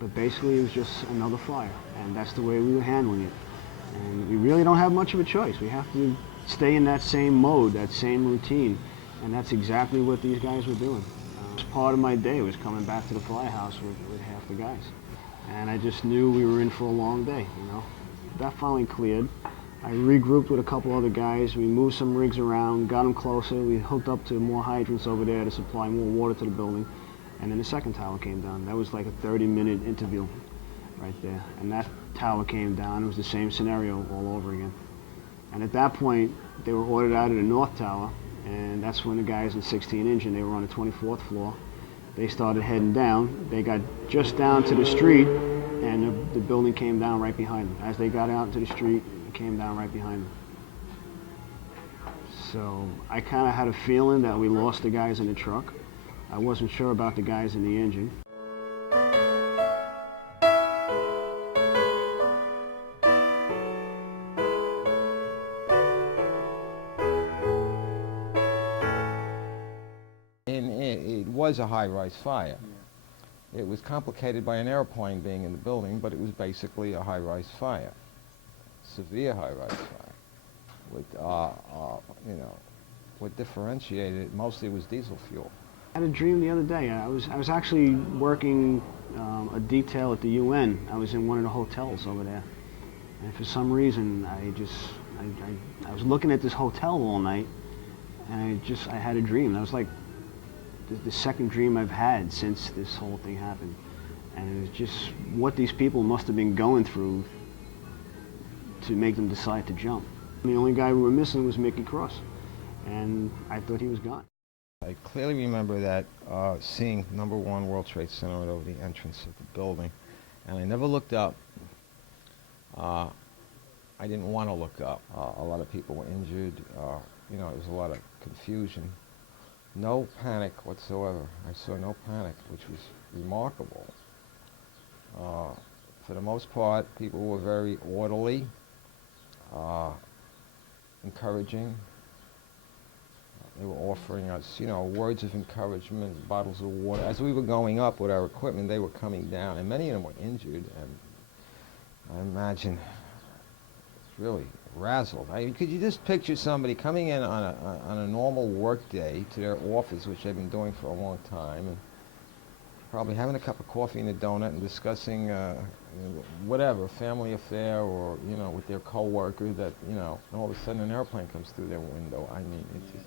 But basically, it was just another fire, and that's the way we were handling it. And we really don't have much of a choice. We have to stay in that same mode, that same routine, and that's exactly what these guys were doing. Part of my day was coming back to the firehouse with half the guys, and I just knew we were in for a long day. That finally cleared. I regrouped with a couple other guys. We moved some rigs around, got them closer. We hooked up to more hydrants over there to supply more water to the building. And then the second tower came down. That was like a 30-minute interval right there. And that tower came down. It was the same scenario all over again. And at that point, they were ordered out of the north tower. And that's when the guys in 16 engine, they were on the 24th floor. They started heading down. They got just down to the street, and the building came down right behind them. As they got out into the street, it came down right behind them. So I kind of had a feeling that we lost the guys in the truck. I wasn't sure about the guys in the engine. And it was a high-rise fire. It was complicated by an airplane being in the building, but it was basically a high-rise fire, severe high-rise fire. With, what differentiated it mostly was diesel fuel. I had a dream the other day. I was actually working a detail at the UN. I was in one of the hotels over there, and for some reason I was looking at this hotel all night, and I had a dream. That was like the second dream I've had since this whole thing happened, and it was just what these people must have been going through to make them decide to jump. The only guy we were missing was Mickey Cross, and I thought he was gone. I clearly remember that seeing number 1 World Trade Center over the entrance of the building, and I never looked up. I didn't want to look up. A lot of people were injured. There was a lot of confusion. No panic whatsoever. I saw no panic, which was remarkable. For the most part, people were very orderly, encouraging. They were offering us, words of encouragement, bottles of water. As we were going up with our equipment, they were coming down, and many of them were injured, and I imagine really razzled. Could you just picture somebody coming in on a normal work day to their office, which they've been doing for a long time, and probably having a cup of coffee and a donut and discussing whatever, family affair, or, with their coworker that, and all of a sudden an airplane comes through their window. I mean, it just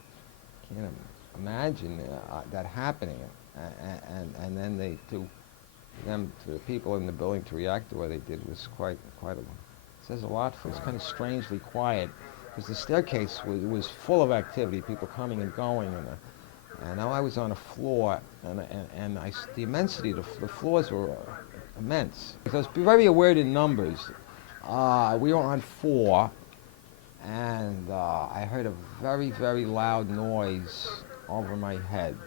can't imagine that happening. And then to the people in the building to react the way they did was quite a lot. It says a lot. It was kind of strangely quiet because the staircase was full of activity, people coming and going, and now I was on a floor, and the immensity of the floors were immense. Because very aware to numbers. We were on 4, and I heard a very, very loud noise over my head,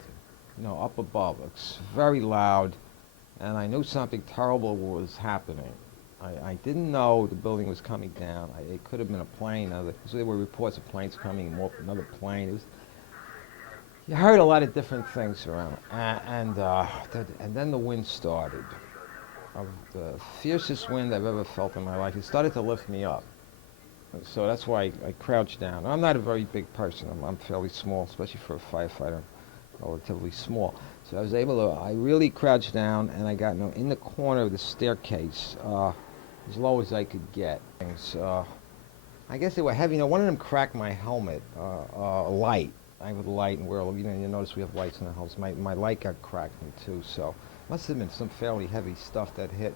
up above. It's very loud, and I knew something terrible was happening. I didn't know the building was coming down. It could have been a plane. So there were reports of planes coming, another plane. You heard a lot of different things around, and then the wind started. The fiercest wind I've ever felt in my life. It started to lift me up. So that's why I crouched down. I'm not a very big person. I'm fairly small, especially for a firefighter, relatively small. So I really crouched down, and I got in the corner of the staircase, as low as I could get. I guess they were heavy. One of them cracked my helmet, light. I have a light, and you notice we have lights in the house. My light got cracked in two, so must have been some fairly heavy stuff that hit.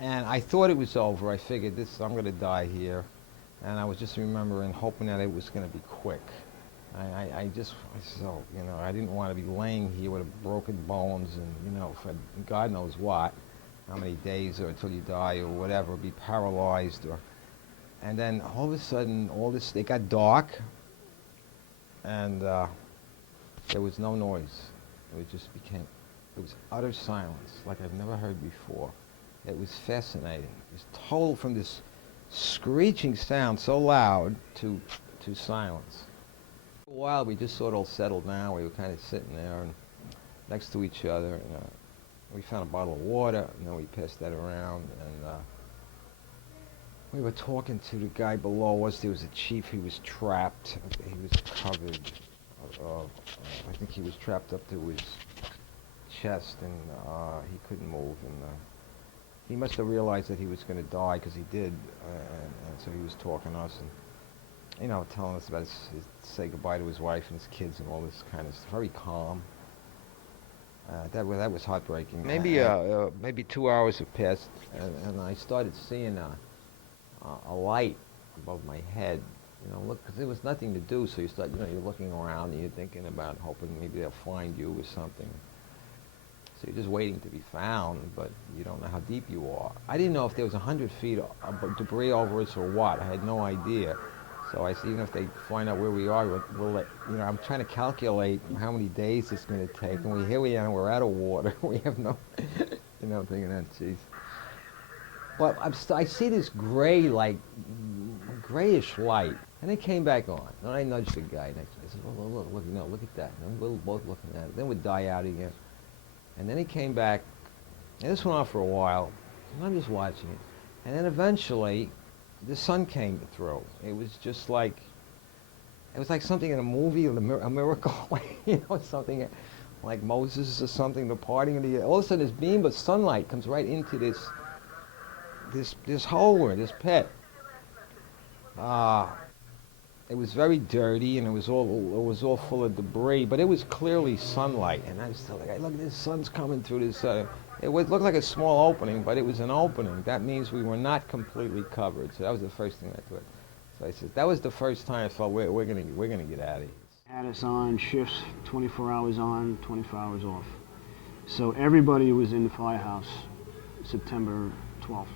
And I thought it was over. I figured I'm going to die here. And I was just remembering, hoping that it was going to be quick. I didn't want to be laying here with broken bones and, for God knows what, how many days or until you die or whatever, be paralyzed. And then all of a sudden, it got dark, and there was no noise. It was utter silence, like I've never heard before. It was fascinating. It was total from this screeching sound so loud to silence. For a while we just sort of settled down. We were kind of sitting there and next to each other, and we found a bottle of water, and then we passed that around, and we were talking to the guy below us. There was a chief. He was trapped. He was covered. I think he was trapped up to his chest, and he couldn't move. And he must have realized that he was going to die, because he did. And so he was talking to us, and telling us about say goodbye to his wife and his kids and all this kind of stuff. Very calm. That was heartbreaking. Maybe 2 hours have passed, and I started seeing a light above my head. Look, because there was nothing to do, so you start, you're looking around and you're thinking about hoping maybe they'll find you or something. So you're just waiting to be found, but you don't know how deep you are. I didn't know if there was 100 feet of debris over us or what. I had no idea. So I said, even if they find out where we are, we'll let, I'm trying to calculate how many days it's going to take. And here we are, we're out of water. We have no, thinking that, geez. But I see this gray, grayish light. And it came back on. And I nudged the guy next to me. I said, look at that. And we were both looking at it. Then it would die out again. And then he came back. And this went on for a while. And I'm just watching it. And then eventually, the sun came through. It was just like, it was like something in a movie, a miracle. Something like Moses or something, the parting of the, all of a sudden this beam of sunlight comes right into this hole, this pit. It was very dirty, and it was all full of debris, but it was clearly sunlight. And I was still like, look, this sun's coming through this. It looked like a small opening, but it was an opening. That means we were not completely covered. So that was the first thing I thought. So I said, that was the first time I thought we're gonna get out of here. Had us on shifts, 24 hours on, 24 hours off. So everybody was in the firehouse September 12th.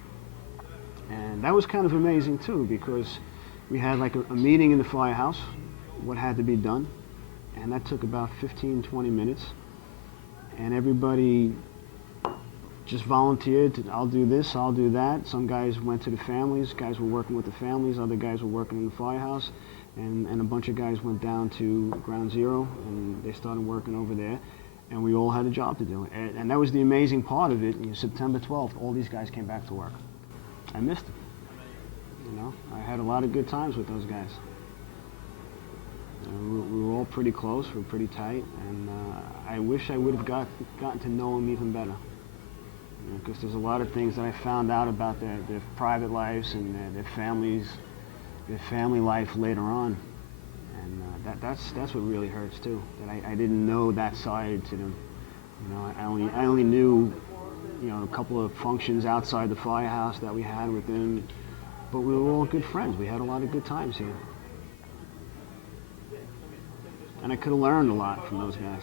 And that was kind of amazing too, because we had like a meeting in the firehouse, what had to be done. And that took about 15, 20 minutes. And everybody just volunteered to, I'll do this, I'll do that. Some guys went to the families, guys were working with the families, other guys were working in the firehouse, and a bunch of guys went down to Ground Zero, and they started working over there, and we all had a job to do. And that was the amazing part of it. September 12th, all these guys came back to work. I missed them. I had a lot of good times with those guys. We were all pretty close, we were pretty tight, and I wish I would have gotten to know them even better. Because there's a lot of things that I found out about their private lives and their families, their family life later on, and that's what really hurts too. That I didn't know that side to them. I only knew a couple of functions outside the firehouse that we had with them, but we were all good friends. We had a lot of good times here, and I could have learned a lot from those guys.